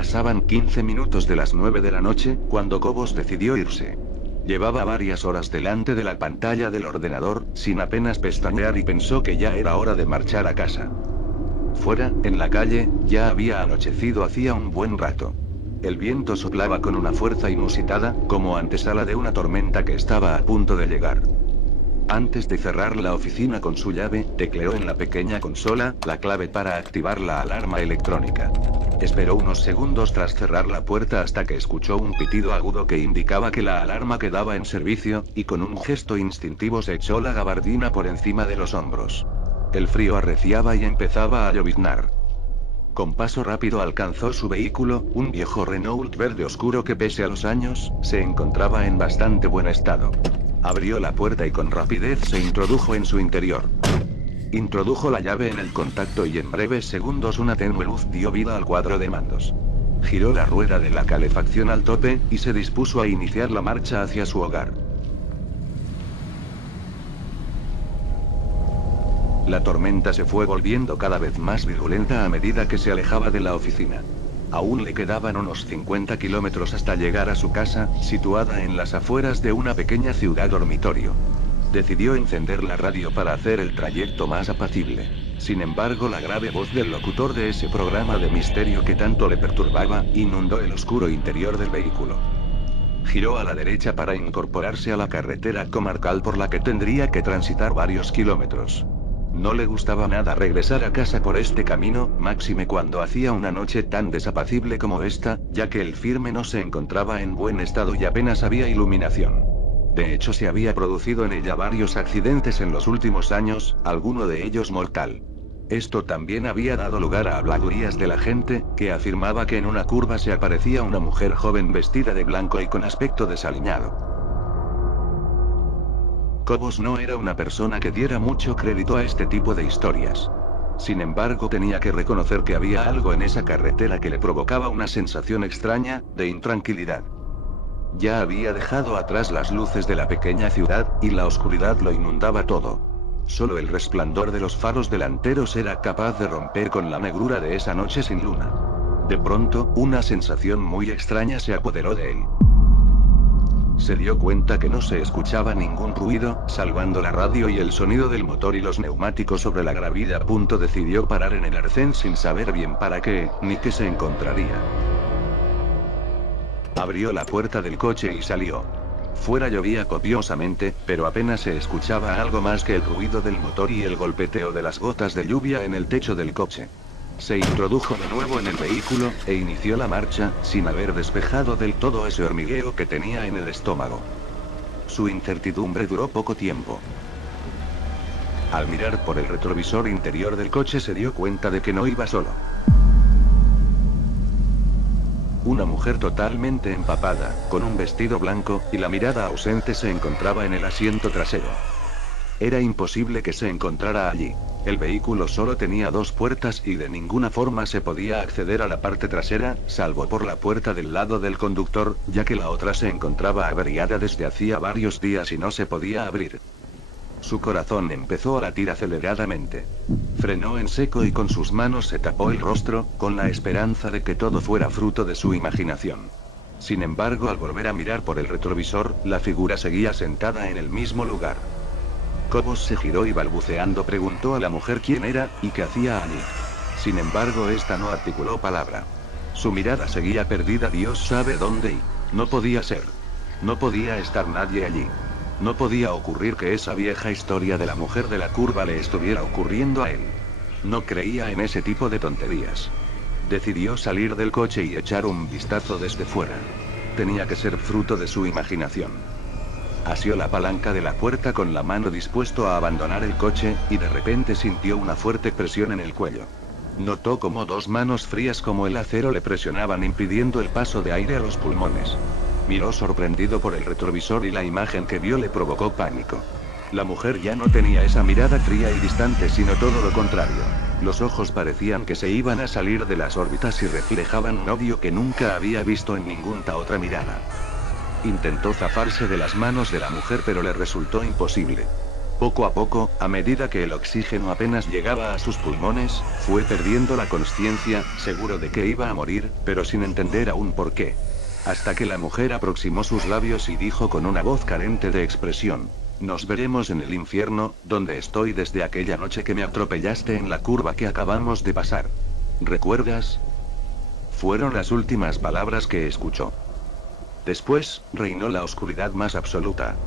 Pasaban 15 minutos de las 9 de la noche, cuando Cobos decidió irse. Llevaba varias horas delante de la pantalla del ordenador, sin apenas pestañear, y pensó que ya era hora de marchar a casa. Fuera, en la calle, ya había anochecido hacía un buen rato. El viento soplaba con una fuerza inusitada, como antesala de una tormenta que estaba a punto de llegar. Antes de cerrar la oficina con su llave, tecleó en la pequeña consola la clave para activar la alarma electrónica. Esperó unos segundos tras cerrar la puerta hasta que escuchó un pitido agudo que indicaba que la alarma quedaba en servicio, y con un gesto instintivo se echó la gabardina por encima de los hombros. El frío arreciaba y empezaba a lloviznar. Con paso rápido alcanzó su vehículo, un viejo Renault verde oscuro que pese a los años, se encontraba en bastante buen estado. Abrió la puerta y con rapidez se introdujo en su interior. Introdujo la llave en el contacto y en breves segundos una tenue luz dio vida al cuadro de mandos. Giró la rueda de la calefacción al tope, y se dispuso a iniciar la marcha hacia su hogar. La tormenta se fue volviendo cada vez más virulenta a medida que se alejaba de la oficina. Aún le quedaban unos 50 kilómetros hasta llegar a su casa, situada en las afueras de una pequeña ciudad dormitorio. Decidió encender la radio para hacer el trayecto más apacible. Sin embargo, la grave voz del locutor de ese programa de misterio que tanto le perturbaba, inundó el oscuro interior del vehículo. Giró a la derecha para incorporarse a la carretera comarcal por la que tendría que transitar varios kilómetros. No le gustaba nada regresar a casa por este camino, máxime cuando hacía una noche tan desapacible como esta, ya que el firme no se encontraba en buen estado y apenas había iluminación. De hecho, se había producido en ella varios accidentes en los últimos años, alguno de ellos mortal. Esto también había dado lugar a habladurías de la gente, que afirmaba que en una curva se aparecía una mujer joven vestida de blanco y con aspecto desaliñado. Cobos no era una persona que diera mucho crédito a este tipo de historias. Sin embargo, tenía que reconocer que había algo en esa carretera que le provocaba una sensación extraña, de intranquilidad. Ya había dejado atrás las luces de la pequeña ciudad, y la oscuridad lo inundaba todo. Solo el resplandor de los faros delanteros era capaz de romper con la negrura de esa noche sin luna. De pronto, una sensación muy extraña se apoderó de él. Se dio cuenta que no se escuchaba ningún ruido, salvando la radio y el sonido del motor y los neumáticos sobre la gravilla. Decidió parar en el arcén sin saber bien para qué, ni qué se encontraría. Abrió la puerta del coche y salió. Fuera llovía copiosamente, pero apenas se escuchaba algo más que el ruido del motor y el golpeteo de las gotas de lluvia en el techo del coche. Se introdujo de nuevo en el vehículo, e inició la marcha, sin haber despejado del todo ese hormigueo que tenía en el estómago. Su incertidumbre duró poco tiempo. Al mirar por el retrovisor interior del coche se dio cuenta de que no iba solo. Una mujer totalmente empapada, con un vestido blanco, y la mirada ausente se encontraba en el asiento trasero. Era imposible que se encontrara allí. El vehículo solo tenía 2 puertas y de ninguna forma se podía acceder a la parte trasera, salvo por la puerta del lado del conductor, ya que la otra se encontraba averiada desde hacía varios días y no se podía abrir. Su corazón empezó a latir aceleradamente. Frenó en seco y con sus manos se tapó el rostro, con la esperanza de que todo fuera fruto de su imaginación. Sin embargo, al volver a mirar por el retrovisor, la figura seguía sentada en el mismo lugar. Cobos se giró y balbuceando preguntó a la mujer quién era, y qué hacía allí. Sin embargo, esta no articuló palabra. Su mirada seguía perdida Dios sabe dónde y... no podía ser. No podía estar nadie allí. No podía ocurrir que esa vieja historia de la mujer de la curva le estuviera ocurriendo a él. No creía en ese tipo de tonterías. Decidió salir del coche y echar un vistazo desde fuera. Tenía que ser fruto de su imaginación. Asió la palanca de la puerta con la mano dispuesto a abandonar el coche, y de repente sintió una fuerte presión en el cuello. Notó como 2 manos frías como el acero le presionaban impidiendo el paso de aire a los pulmones. Miró sorprendido por el retrovisor y la imagen que vio le provocó pánico. La mujer ya no tenía esa mirada fría y distante, sino todo lo contrario. Los ojos parecían que se iban a salir de las órbitas y reflejaban un odio que nunca había visto en ninguna otra mirada. Intentó zafarse de las manos de la mujer pero le resultó imposible. Poco a poco, a medida que el oxígeno apenas llegaba a sus pulmones, fue perdiendo la consciencia, seguro de que iba a morir, pero sin entender aún por qué. Hasta que la mujer aproximó sus labios y dijo con una voz carente de expresión: nos veremos en el infierno, donde estoy desde aquella noche que me atropellaste en la curva que acabamos de pasar. ¿Recuerdas? Fueron las últimas palabras que escuchó. Después, reinó la oscuridad más absoluta.